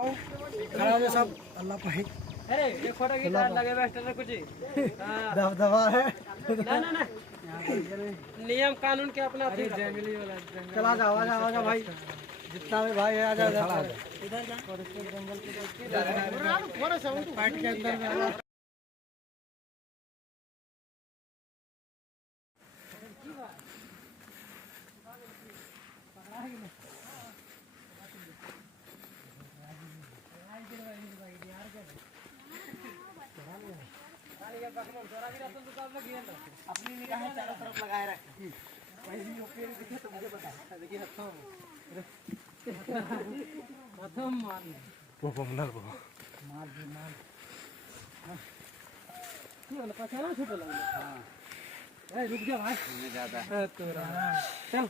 खड़ा हो सब अल्लाह भाई। अरे ये फोटो की तार लगे बेस्टर कुछ दवा है ना ना ना नियम कानून के अपना जंगली वाला चला जाओ आ जा भाई जितना भी भाई है आ जा इधर जा जंगल के पार्ट के अंदर में अपनी निगाहें चारों तरफ लगाए रखे। पहली ओके दिखे तो मुझे बता। देखिए प्रथम मार वो मार ये वाला पछाना छोटा लग हां ए रुक जा भाई नहीं ज्यादा तोरा चल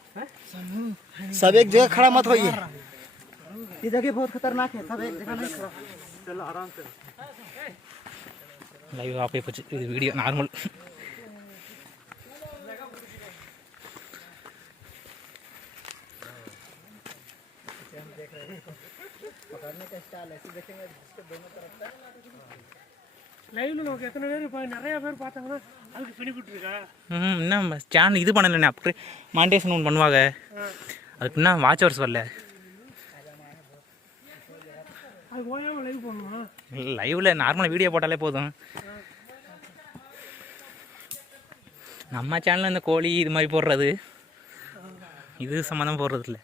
सब एक जगह खड़ा मत होइए। ये जगह बहुत खतरनाक है, सब एक जगह नहीं खड़ा। चलो आराम से लाइव आप वीडियो नॉर्मल पकड़ने का स्टाइल ऐसे देखेंगे जिसके दोनों तरफ से லைவ்ல நமக்கு எத்தனை பேர் இப்ப நிறைய பேர் பார்த்தாங்கன்னா அதுக்கு பிடிபிட்டு இருக்கா இன்னும் சேனல் இது பண்ணலண்ணே அப்படி மானிட்டேஷன் ஒன்று பண்ணுவாங்க அதுக்கு இன்னும் வாட்ச் ஹவர்ஸ் வரல அது ஓயாம லைவ் பண்ணணும் லைவில் நார்மலாக வீடியோ போட்டாலே போதும் நம்ம சேனலில் இந்த கோழி இது மாதிரி போடுறது இது சம்மந்தம் போடுறது இல்லை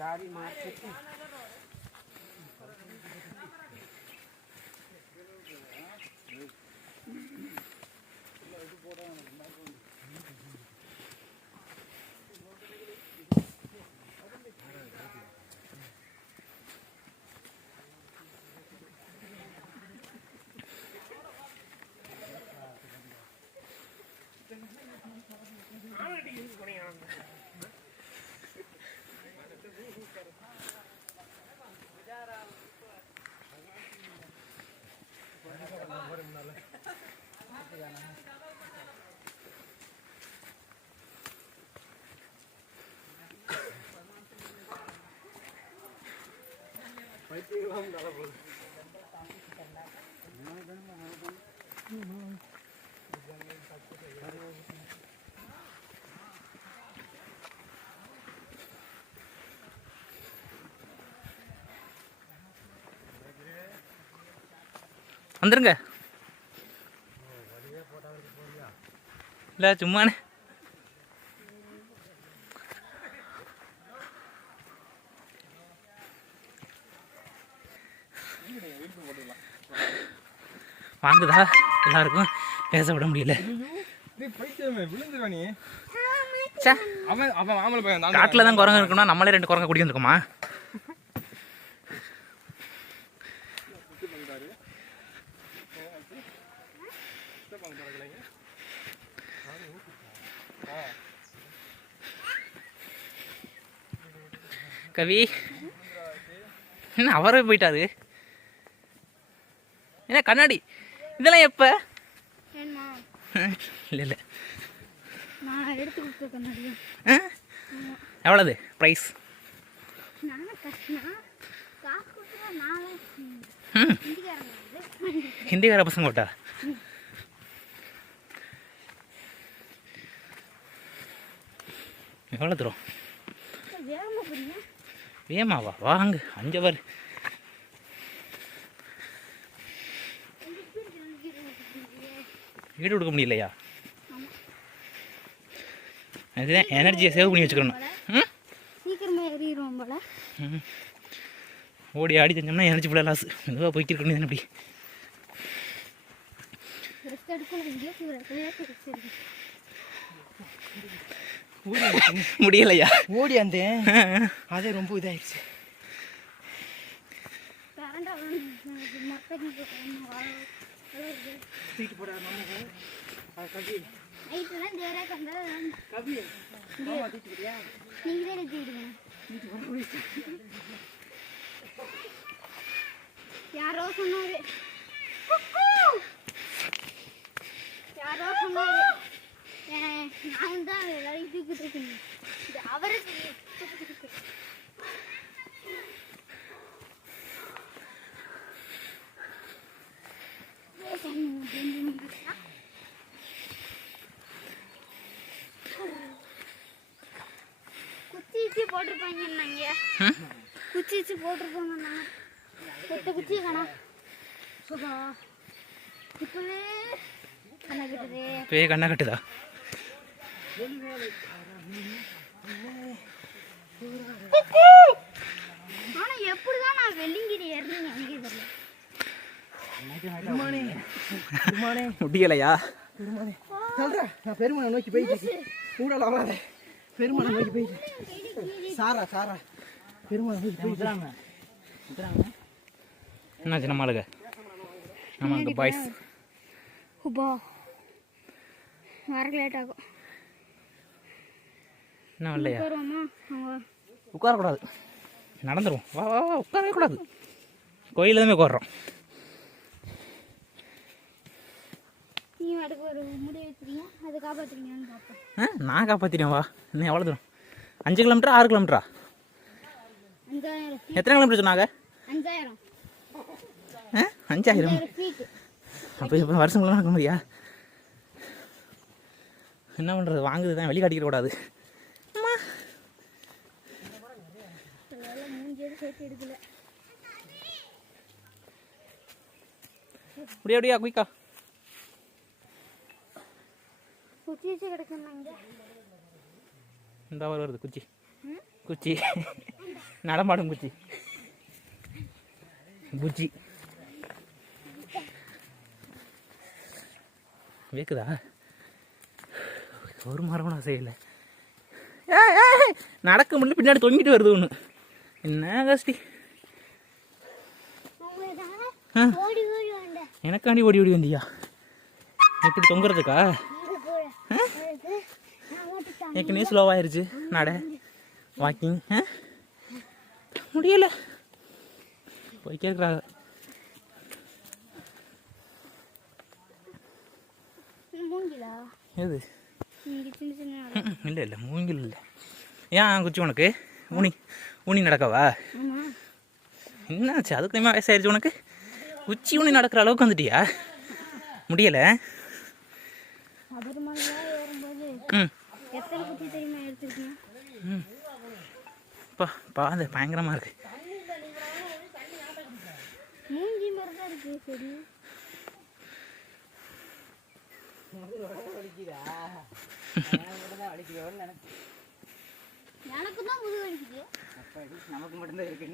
गाड़ी मार के வந்துருங்க இல்லை சும்மாண்ணே வாங்குதா எல்லாருக்கும் பேச விட முடியல காட்டில் தான் குரங்கு இருக்கணும் நம்மளே 2 குரங்க குடி வந்துருக்கோமா கவி என்ன அவரே போயிட்டாரு என்ன கண்ணாடி இதெல்லாம் எப்ப இல்லை இல்லை எவ்வளவு ப்ரைஸ் ஹிந்திக்கார பசங்க போட்டா எவ்வளோ தூரம் வேமாவா வாங்க அங்கே பாரு வீடு கொடுக்க முடியலையா அதுதான் எனர்ஜியை சேவ் பண்ணி வச்சுக்கணும் ஓடி ஆடி செஞ்சோம்னா எனர்ஜி ஃபுல்லாக லாஸ் மெதுவாக போய்க்கிருக்கணும் அப்படி முடியலையா ஓடி வந்தேன் அதே ரொம்ப இதாயிடுச்சு தூக்கிட்டு போட நைட்டுலாம் தேரா கண்டா கவி மாமா தீட்டுக்கிறியா நீங்களே எடுத்துக்கிடுங்க. யாரோ சொன்னாரு நான் தான் எல்லாரையும் தூக்கிட்டு இருக்கேன். அவரை குச்சி வச்சு போட்டிருப்பாங்க. குச்சி வச்சு போட்டிருப்பாங்க. கொத்த குச்சி காணா சுகா இப்பவே கண்ணா கட்டுது. இப்பவே கண்ணா கட்டுதா? ஆனா எப்படிதான் நான் வெள்ளிங்கிரி ஏறினேன் எனக்கு தெரியல. முடியலையா? நான் பெருமானை நோக்கி போயிட்டு கூடல வராத. பெருமானை நோக்கி போயிட்டு சாரா சாரா பெருமானை நோக்கி போயிட்டு என்னாச்சு நம்மளுக்கு? நம்மளுக்கு பாய்ஸ் உப்பா வர லேட் ஆகும். என்ன இல்லையா? உட்காருவோமா? உட்காரக்கூடாது, நடந்துடும். வா வா வா, உட்காரவே கூடாது. கோயிலில் தான் உட்காடுறோம். நீ அதுக்கு ஒரு முடி வச்சுருங்க, அதை காப்பாற்றுறீங்கன்னு பார்ப்போம். நான் காப்பாற்றிட்டேன். வா, இன்னும் எவ்வளோ தூரம்? 5 கிலோமீட்டரா 6 கிலோமீட்டரா? 5000. எத்தனை கிலோமீட்டர் சொன்னாங்க? 5000. 5000 ஃபீட். அப்போ இப்போ வருஷங்களாம் நடக்க முடியா? என்ன பண்ணுறது? வாங்குது தான், வெளியே காட்டிக்க கூடாது. அப்படியா அப்படியா குயிக்கா குச்சி வச்சு கிடக்குங்க. இந்த வருது குச்சி. குச்சி நடமாடும் குச்சி புச்சி வேக்குதா? ஒரு மரமும் செய்யலை. நடக்க முடியல, பின்னாடி தொங்கிட்டு வருது ஒன்று. என்ன கஷ்டி? எனக்காண்டி ஓடி ஓடி வந்தியா? இப்படி தொங்குறதுக்கா? ஏற்கனவே ஸ்லோவாயிருச்சு நட வாக்கிங். முடியல, போய்க்கே இருக்கிறாங்க. எது? இல்லை இல்லை, மூங்கில் இல்லை. ஏன் குச்சி உனக்கு? ஊனி நடக்கவா? என்னாச்சு? அதுக்குமே வயசாயிருச்சு உனக்கு. குச்சி ஊனி நடக்கிற அளவுக்கு வந்துட்டியா? முடியலை. பாது பயங்கரமாக இருக்கு. நமக்கு மட்டும்தான் இருக்கு.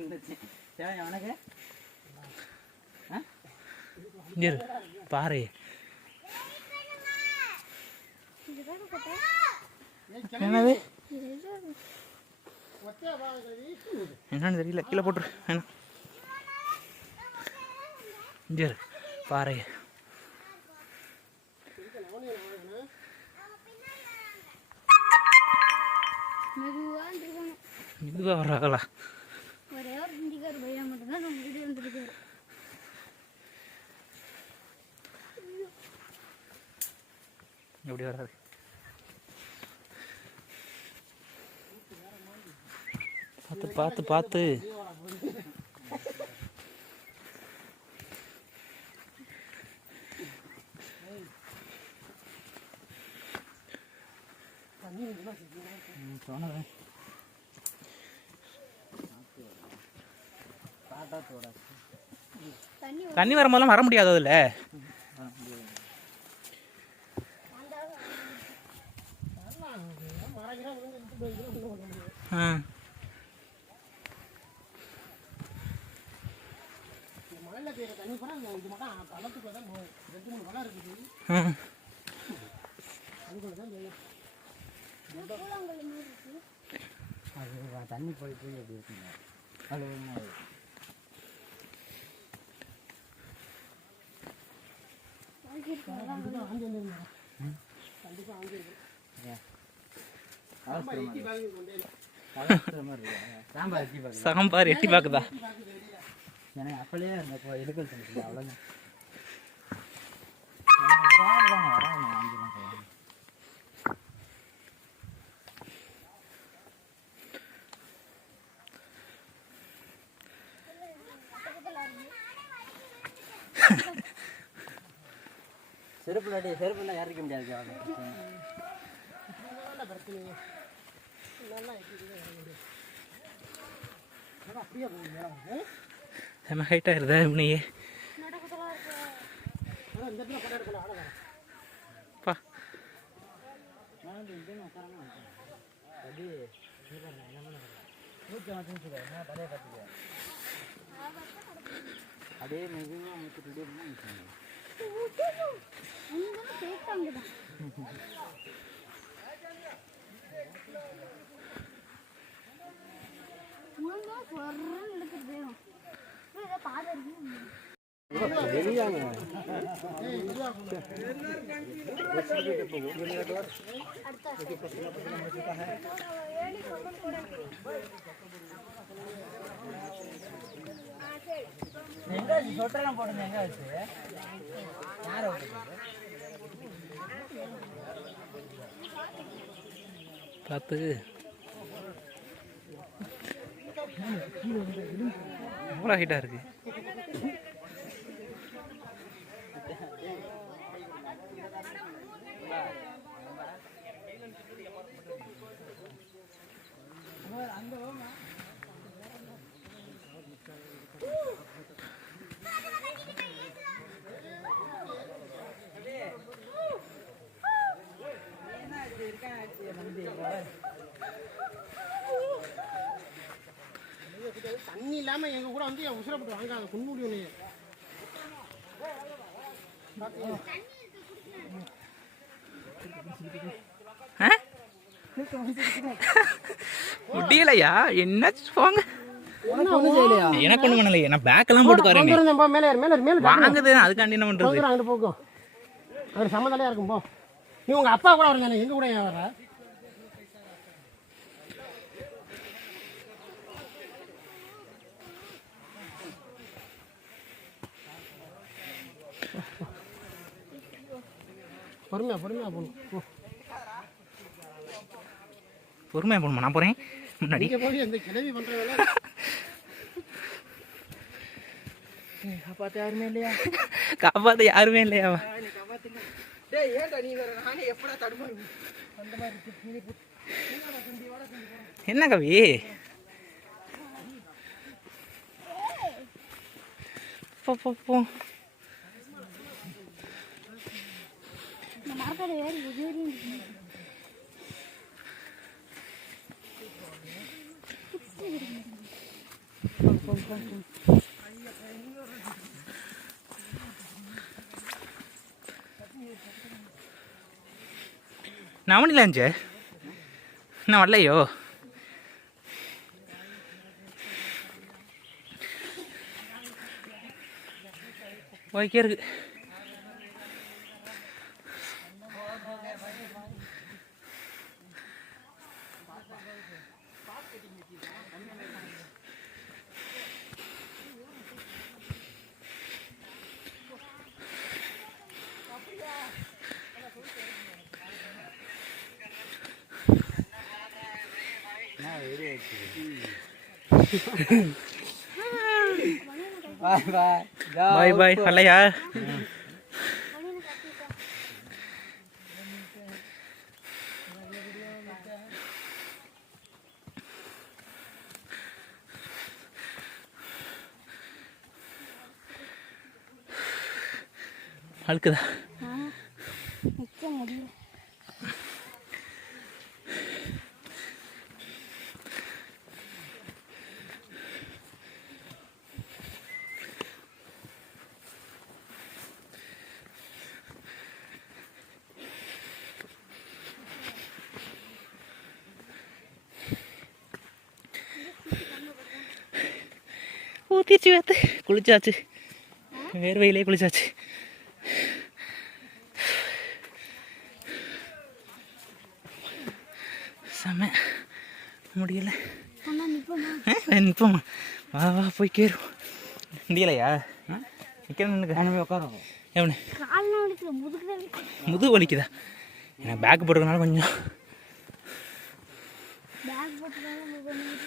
பாரு, என்னது என்னன்னு தெரியல. கீழே போட்டுரு. வேணாம், இரு பாரு. மெதுவாக வர்றாங்களா? ஒரே ஒரு ஹிந்திக்கார் பையா மட்டும்தான் நம்ம கிட்டே வந்துருக்காரு. எப்படி வராது? பார்த்து பார்த்து பார்த்து. தண்ணி வரும்போதெல்லாம் வர முடியாது அதில். தண்ணி போயிட்டு எப்படி இருக்குங்க? அது சாம்பார் எட்டி பார்க்குதா? எனக்கு அப்படியே அந்த எலுக்கல் தண்ணி அவ்வளோதான். செருப்பு இறக்க முடியாது. செம்ம ஹைட்டாக இருந்தா இவனையே பா. அதே மெதுவாக எங்க சொட்டெல்லாம் போடுங்க. எங்க வச்சு யாரை பார்த்து எவ்வளோ ஹைட்டாக இருக்கு. தண்ணி இல்லாம எங்க கூட வந்து என் உசுரப்பட்டு வாங்காத குன்முடி ஒண்ணு. முடியலையா? என்ன போங்க. எனக்கு ஒண்ணு பண்ணலையே. நான் பேக்கெல்லாம் போட்டு வரேன். வாங்குது அதுக்காண்டி என்ன பண்றது? அங்கிட்டு போகும். அது சம்மதலையா இருக்கும். போ. நீ உங்க அப்பா கூட வருங்க. எங்க கூட ஏன் வர? பொறுமையா போகணும். பொறுமையா போகணுமா? நான் போறேன் முன்னாடி. இந்த கிளவி பண்ற வேலை காப்பாத்த யாருமே இல்லையா? காப்பாத்த யாருமே இல்லையா? என்ன கவி? போ. நவனிலாஞ்சே நான் வரலையோ? ஓகே இருக்கு. பாய் வரலையா? அழுக்குதா? ஊத்திச்சு வேத்து குளிச்சாச்சு. வேர்வையிலே குளிச்சாச்சு. முடியல. அண்ணா நிப்போமா? நிற்போம்மா, வா வா போய் கேரும். முடியலையா? நிற்கிறேன், நின்று உட்காரோம். எவனு கால்லாம் வலிக்குது, முதுகு வலிக்குதா? எனக்கு பேக் போட்டுறதுனால கொஞ்சம் பேக் போட்டுனால கொஞ்சம்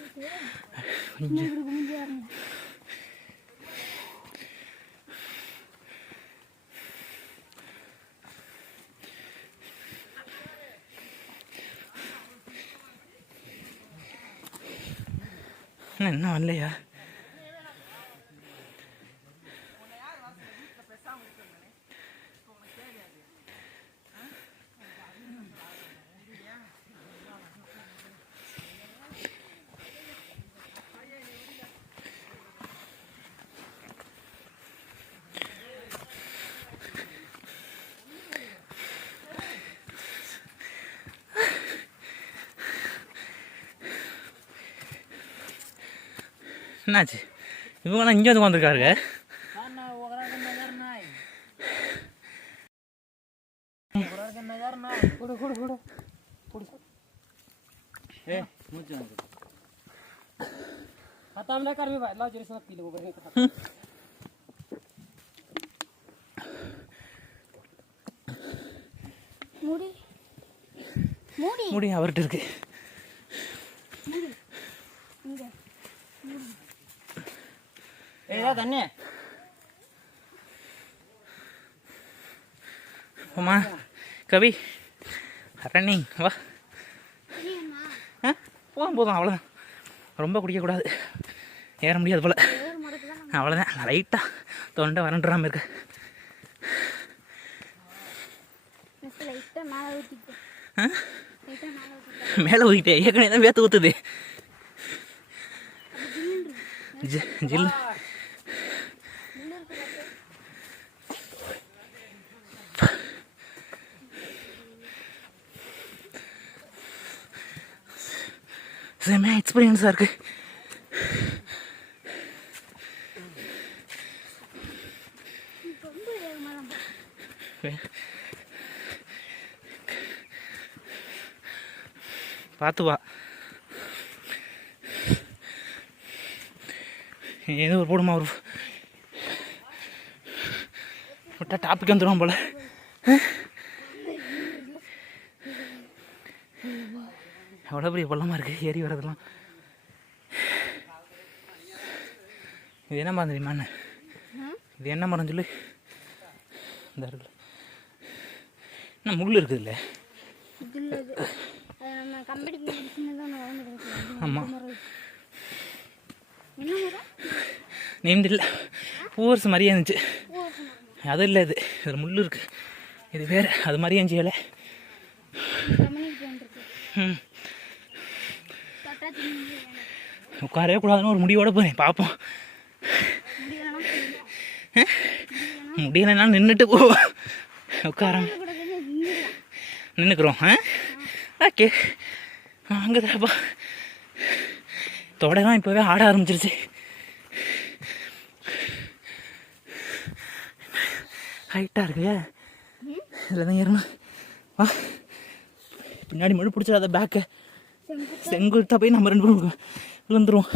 என்ன வரலையா? என்னாச்சு? இவங்கெல்லாம் இங்கே வந்து உட்காந்துருக்காருங்க. முடி அவர்கிட்ட இருக்கு. தண்ணி அம்மா கவி ரன்னிங் வா. போதும் போதும், அவ்வளோதான். ரொம்ப குடிக்கக்கூடாது, ஏற முடியாது போல். அவ்வளோதான், லைட்டாக தொண்டை வறண்டுறாமல் இருக்கு. மேலே ஊற்றிட்டே ஏற்கனவே தான் வேற்று ஊற்றுது. ஜில் செம்ம எக்ஸ்பீரியன்ஸாக இருக்குது. பார்த்து வா. ஏதோ ஒரு போடுமா, ஒரு விட்டா டாபிக் வந்துடுவோம் போல. எவ்வளோ பெரிய பள்ளமாக இருக்குது ஏறி வர்றதெல்லாம். இது என்ன மரம் தெரியுமா? இது என்ன மரம் சொல்லு? இந்த இருக்குல்ல, என்ன முள் இருக்குது இல்லை? ஆமாம், நீண்டு இல்லை, பூவரசு மாதிரியே இருந்துச்சு. அது இல்லை, இது இதில் முள் இருக்குது. இது வேறு, அது மாதிரியே இருந்துச்சு வேலை. உட்காரவே கூடாதுன்னு ஒரு முடிவோட போகிறேன், பார்ப்போம். முடியலைன்னா நின்றுட்டு போவோம். உட்காரம் நின்றுக்குறோம். ஓகே, அங்கே தான்ப்பா தொடலாம் இப்போவே ஆட ஆரம்பிச்சிருச்சு. ஹைட்டாக இருக்கு, இதில் தான் ஏறணும். வா, பின்னாடி மழை பிடிச்சிடாத பேக்கை. செங்குத்தாக போய் நம்ம 2 பேரும் விழுந்துருவோம்.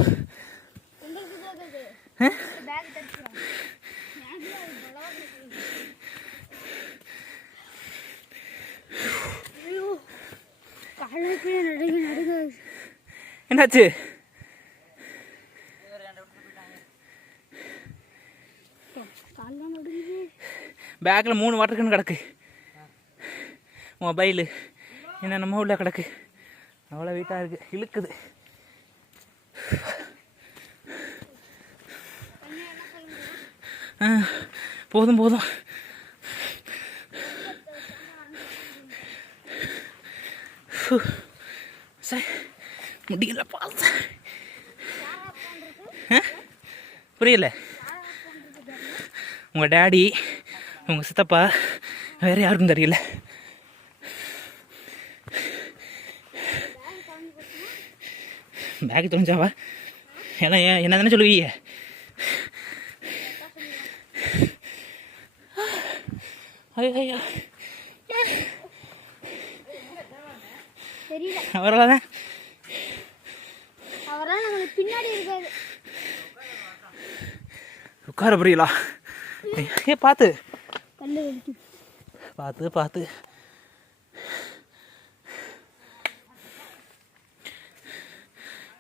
என்னாச்சு? பேக்கில் 3 வாட்டர் கேன் கிடக்கு, மொபைலு என்னென்னமோ உள்ள கிடக்கு. அவ்வளோ வெயிட்டாக இருக்குது, இழுக்குது. போதும் போதும். சரி, முடியல. புரியல? உங்கள் டேடி, உங்கள் சித்தப்பா, வேறு யாருக்கும் தெரியல. பேக் தொலைஞ்சாவா? எல்லாம் என்ன தானே சொல்லுவீங்க? ஐயா அவ்வளோதான். பின்னாடி இருக்காது. உட்கார புரியலா? ஏ பார்த்து கல்லு வலிக்கும். பார்த்து பார்த்து.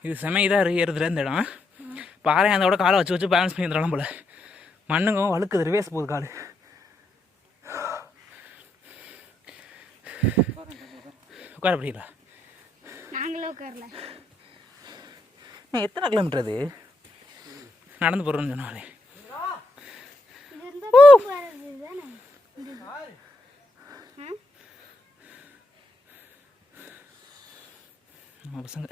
இது செம இதாக ஏறுதுல இந்த இடம். பாறை அதோட காலை வச்சு வச்சு பேலன்ஸ் பண்ணி வந்துடலாம் போல. மண்ணுங்க வழுக்குது, ரிவேஸ் போகுது கால். உட்கார புரியலா? நாங்களே உட்காரல. எத்தனை கிலோமீட்டர் அது நடந்து போகிறோன்னு சொன்னாலே? இது இருந்தால் வரது தானே நம்ம பசங்க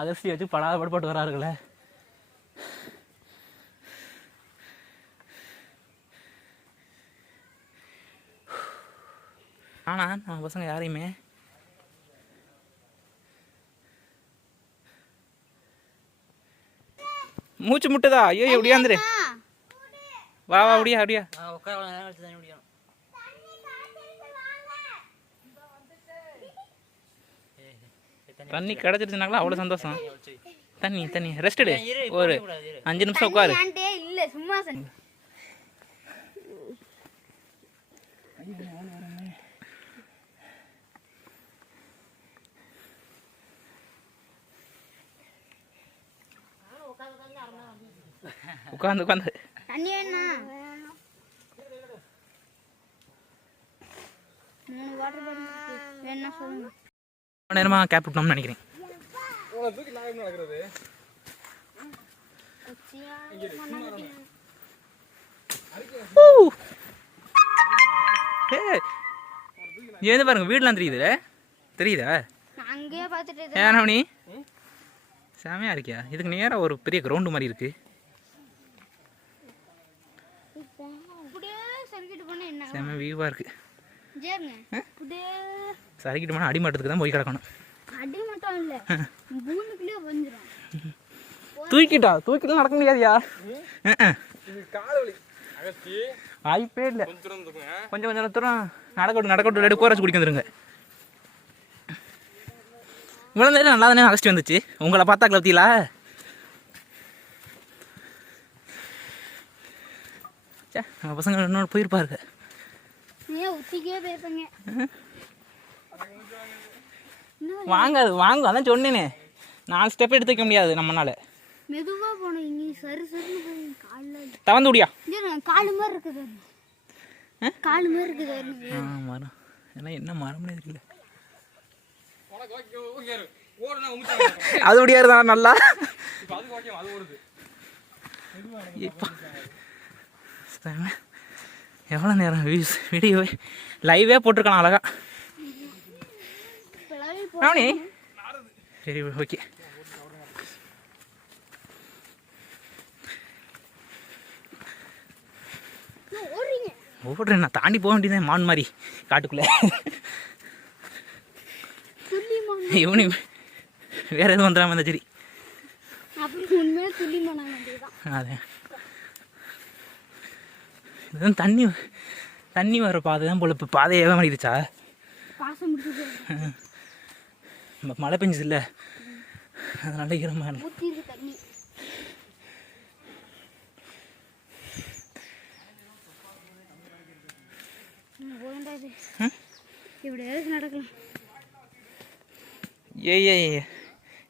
அகஸ்தி வச்சு படாத படுபாட்டு வராருங்களே. ஆனா நம்ம பசங்க யாரையுமே மூச்சு முட்டுதா? ஐயோ எப்படியாந்துரு. வா வா அப்படியா அப்படியா. தண்ணி கிடச்சிருச்சுனாங்களா அவ்வளோ சந்தோஷம். தண்ணி தண்ணி ரெஸ்ட் எடு, ஒரு 5 நிமிஷம் உட்காரு. இல்லை சும்மா உட்காந்து உட்காந்து தண்ணி வேணா 3 வாட்டர் பாட்டில் வேணா சொல்லுங்க. நேரமாக கேப் விட்டோம்னு நினைக்கிறேன். ஏன் பாருங்க வீடெலாம் தெரியுது, தெரியுதா? அங்கேயே பார்த்துட்டு ஏன் அவனி செமையா இருக்கியா? இதுக்கு நேராக ஒரு பெரிய கிரவுண்டு மாதிரி இருக்கு. செம வியூவாக இருக்கு. சறுக்கிட்டு போனால் அடிமட்டத்துக்கு தான் போய் கிடக்கணும். அடி மட்டும் இல்லை, பூமிக்குள்ளே வந்துடும். தூக்கிட்டு நடக்க முடியாதியா? வாய்ப்பே இல்லை. கொஞ்சம் கொஞ்சம் தூரம் நடக்கட்டும் இல்லாட்டி கோரச்சு குடிக்க வந்துருங்க. இவ்வளோ நேரம் நல்லா தானே அகஸ்டி வந்துச்சு. உங்களை பார்த்தா கிளப்திங்களா? சே நம்ம பசங்க இன்னொரு போயிருப்பாருங்க. வாங்க அதான் சொன்னேனே, 4 ஸ்டெப் எடுத்து வைக்க முடியாது நம்மளால. மெதுவா போனோம். இங்க சரி சரி கால்ல தவந்து முடியா? காலு மாதிரி இருக்குது. காலு மாதிரி இருக்குது. மரம் ஏன்னா என்ன மரம்னே தெரியல. அது முடியாதுதான் நல்லா. எவ்வளோ நேரம் வீடியோ லைவே போட்டிருக்கான் அழகா. சரி ஓகே. ஓடுறேன் நான், தாண்டி போக வேண்டியதான் மான் மாதிரி காட்டுக்குள்ளே. இவனு வேற எதுவும் வந்துடாம இருந்தா சரி. அதே இதுதான் தண்ணி வர பாதை தான் போல. இப்போ பாதையாகவே மாறிடுச்சா? மழை பெஞ்சது இல்லை, அதனால ஈரமா இல்லை. நடக்கலாம்.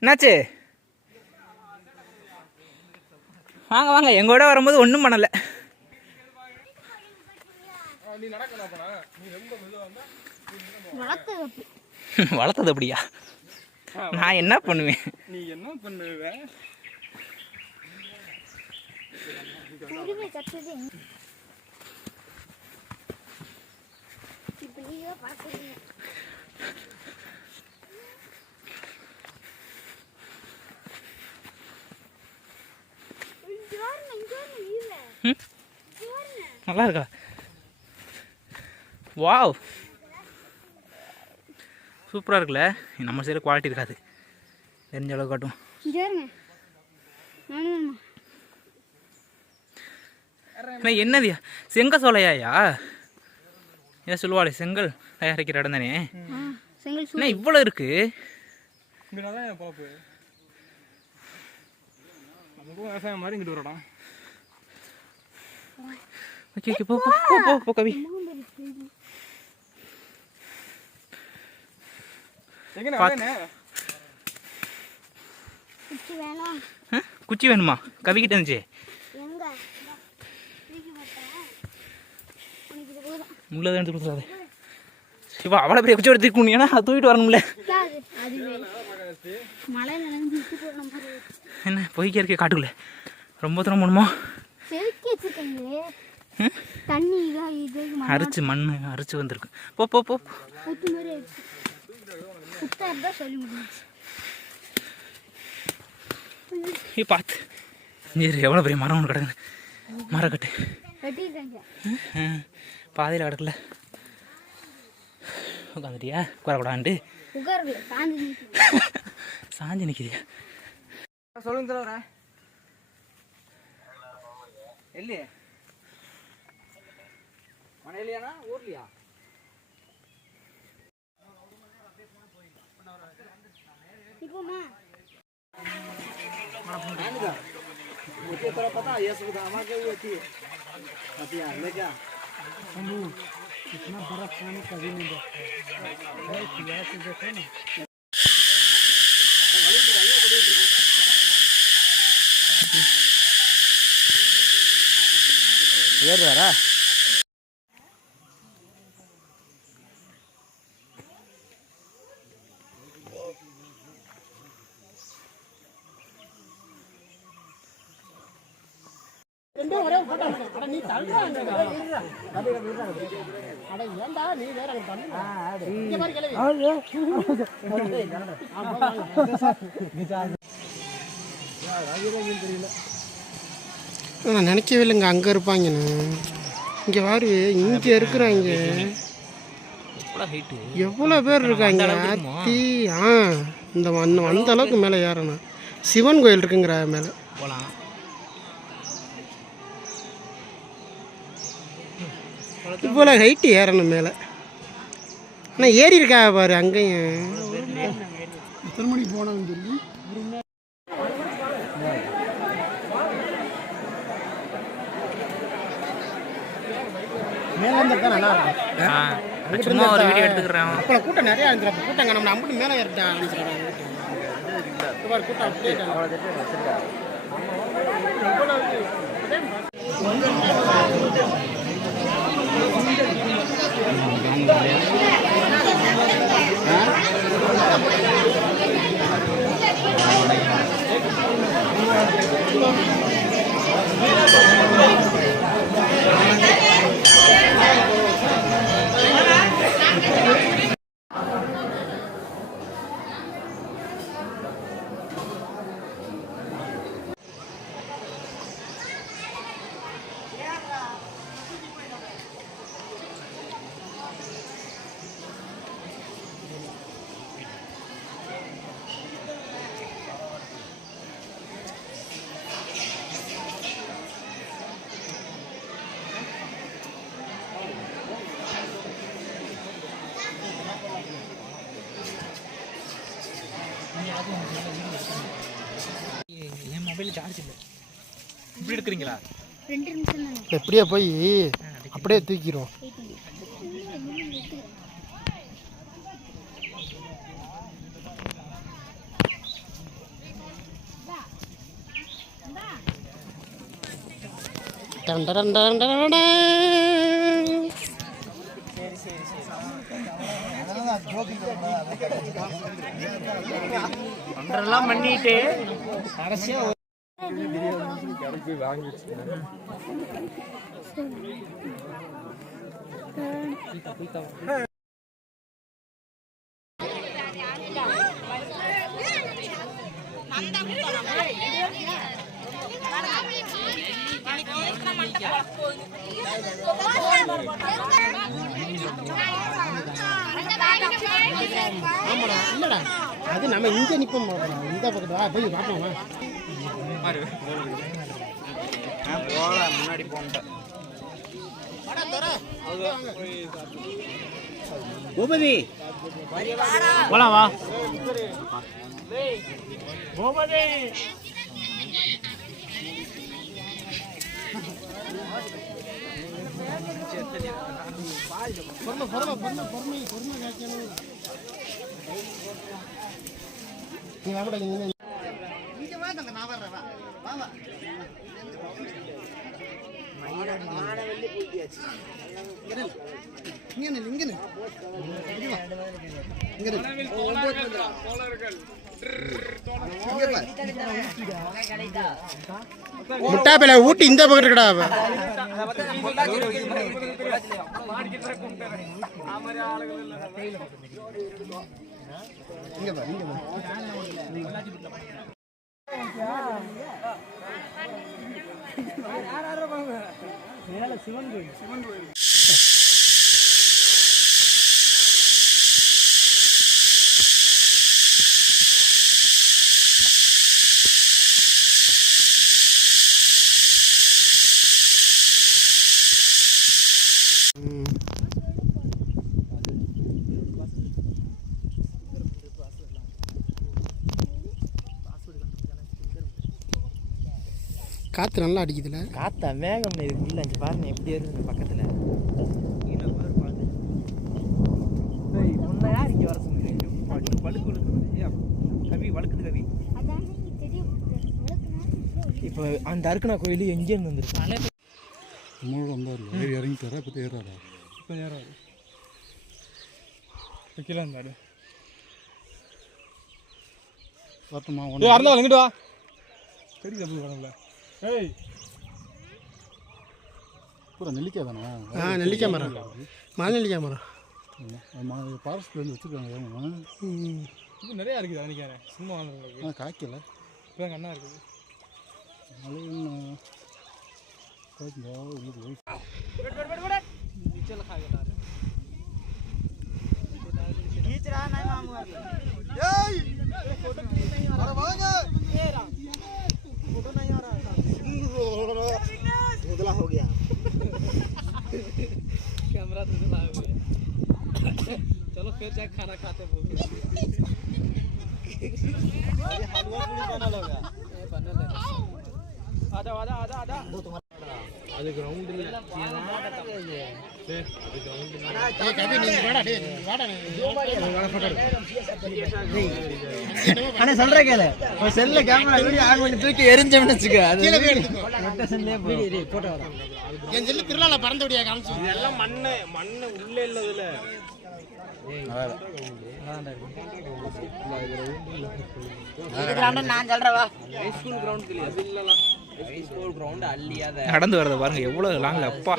என்னாச்சு? வாங்க வாங்க, எங்கூட வரும்போது ஒன்றும் பண்ணலை. வளர்த்தது அப்படியா? நான் என்ன பண்ணுவேன்? நீ என்ன பண்ணுவ? நல்லா இருக்கா? வாவ் சூப்பராக இருக்குல்ல. நம்ம சைடு குவாலிட்டி இருக்காது, தெரிஞ்ச அளவு காட்டும். என்னது செங்க சோலையா? ஏன் சொல்லுவாளே செங்கல் தயாரிக்கிற இடம் தானே? செங்கல் என்ன இவ்வளோ இருக்கு? இங்கே தான் என் பாப்பு நமக்கும் விவசாயம் மாதிரி இங்கிட்டு வரடா. ஓகே ஓகே போ போ போ போ போ கவி. எங்கண்ணே குச்சி வேணும். குச்சி வேணுமா? கவிக்கிட்ட இருந்துச்சு. எங்க தூக்கி போட்டேன். உனக்கு இது போதும். முள்ளதான் எடுத்து கொடுத்துறாது. சிவா அவ்வளோ பெரிய குச்சி எடுத்து தூக்கினா அது தூக்கிட்டு வரணும்ல. அது மழை நினைஞ்சு போடணும். என்ன பொய்க்க இருக்க காட்டுக்குள்ள ரொம்ப தூரம் போகணுமா? செதுக்கி வச்சிருக்கீங்களே தண்ணி இது அரிச்சு மண் அரிச்சு வந்திருக்கு. போ போ போ ஊத்து மாதிரி ஆயிடுச்சு. சுத்தம் தான் சொல்லி முடிஞ்சிச்சு. பார்த்து நீர் எவ்வளோ பெரிய மரம் ஒன்று கிடக்குது. மரக்கட்டு வெட்டிட்டாங்க. பாதையில் கிடக்கல. உட்காந்துட்டியா? குறக்கூடாண்டு உட்காருங்க. சாஞ்சி நிற்கிறியா? சொல்லுங்க தலைவரா. எல்லையே மனையிலையானா ஊர்லையா? இப்போமா मुझे तरह पता ये सुविधा हमारे हुई थी हथियार ले क्या इतना बड़ा पानी कभी नहीं देखा ना. ஏறுவாரா? நான் நினைக்கவே இல்லைங்க அங்கே இருப்பாங்கன்னு. இங்கே பாரு இங்கே இருக்கிறாங்க எவ்வளோ பேர் இருக்காங்க. அத்தி இந்த அந்த அளவுக்கு மேலே ஏறணும். சிவன் கோயில் இருக்குங்கிற மேலே போகலாம். இவ்வளோ ஹைட்டு ஏறணும் மேலே. ஆனால் ஏறி இருக்கா பாரு அங்கேயும். எத்தனை மணிக்கு போனான்னு சொல்லி மேலே இருந்தால் நல்லா இருக்கும். சும்மா ஒரு வீடியோ எடுத்துக்கிறேன். அப்போ கூட்டம் நிறையா இருந்துச்சு. கூட்டங்க நம்ம அம்பிட்டு மேலே ஏறிட்டா கூட்டம் அப்படியே என் மொபைல் சார்ஜ் இல்லை. இப்படி எடுக்கிறீங்களா? 2 நிமிஷம் தானே. எப்படியே போய் அப்படியே தூக்கிடுவோம். ஒன்றெல்லாம் பண்ணிட்டு ஆமாடா இல்லடா அது நம்ம இங்கே நிற்போம். இந்த பக்கத்துல போய் பார்ப்போமா? முன்னாடி போன்ட்டேன். பூபதி போலாம் வா. பூபதி முட்டாப்பையில ஊட்டி இந்த பக்கம் இருக்கடா. சிவன் கோயில். காற்று நல்லா அடிக்குதுல. காத்தா மேகம் இதுக்கு இல்லை அஞ்சு பாருங்க எப்படி இருக்குது பக்கத்தில். ஒன்றா யார் இங்கே வர சொன்னீங்க? வழுக்கு கவி வழுக்குது கவி. இப்போ அந்த அருக்கணா கோயில் எங்கேருந்து வந்துருக்கு? இறங்கிட்டாரா? இப்போ ஏறாரா? இப்போ ஏறாரு. கீழே இருந்தாரு. வரட்டுமா? அருந்தா எங்கிட்டு வா. சரி தப்பு வரல. ஏய் பூரா நெல்லிக்காய் தானே? நெல்லிக்காய் மரம், மலை நெல்லிக்காய் மரம். ஃபாரஸ்ட்லேருந்து வச்சுருக்காங்க. இது நிறையா இருக்குது நினைக்கிறேன். சும்மா வாங்க காய்க்கல. இப்போ தான் கண்ணா இருக்குது. हो गया कैमरा धुंधला हो गया. चलो फिर जाके खाना खाते बोल. हलवा पूरी बना लोगा. आजा आजा आजा आजा. அது கிரவுண்ட் இல்ல. ஆனா சொல்ற கேளு, ஒரு செல்ல கேமரா வீடியோ ஆன் பண்ணி தூக்கி எரிஞ்சோம்னு வெச்சுக்க. அது மொட்டை செல்லே போட்டோ வர. என் செல்லு திருநாள பறந்தோடியா காமிச்சு. இதெல்லாம் மண்ணு உள்ள இல்லதுல. நான் சொல்றவா ஸ்கூல் கிரவுண்ட் இல்ல. அது இல்லலாம். ஸ்கூல் கிரவுண்ட் அல்லியாத நடந்து வரத பாருங்க எவ்வளவு லாங்ல. அப்பா